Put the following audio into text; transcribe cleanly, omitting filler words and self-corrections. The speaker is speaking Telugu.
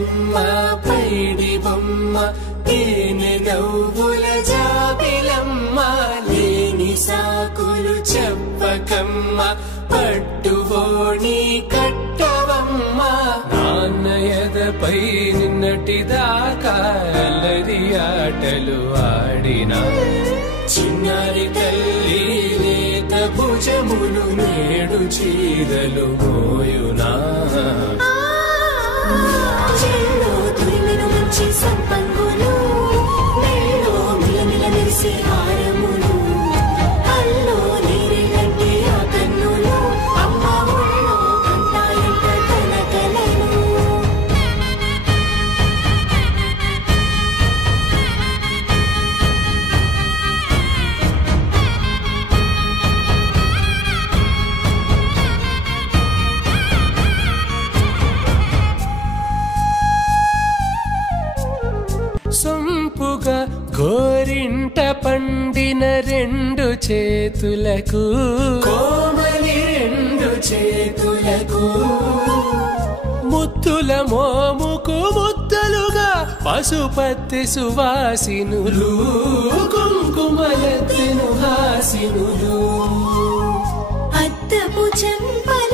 బుగ్గమ్మ పైడి బొమ్మ తేనె నవ్వుల జాబిలమ్మ లేని సాకులు చెప్పకమ్మ పట్టువోణి కట్టవమ్మ నాన్నయదపై నిన్నటిదాకా అల్లరి ఆటలు ఆడినా చిన్నారి తల్లి లేత భుజములు నేడు చీరలు మోయునా చెల్లో తురిమెను మంచి సంపంగులు నెల్లో మిలమిల మెరిసే హారములు కల్లో నీరెళ్ళంటే ఆ కన్నులు అమ్మ ఒళ్ళో కంటాయంట కలకలను సొంపుగా గోరింట పండిన రెండు చేతులకు కోమలి రెండు చేతులకు ముద్దుల మోముకు ముద్దలుగా పసుపత్తి సువాసినులు కుంకుమలెత్తెను హాసినులు అద్దపు చెంపల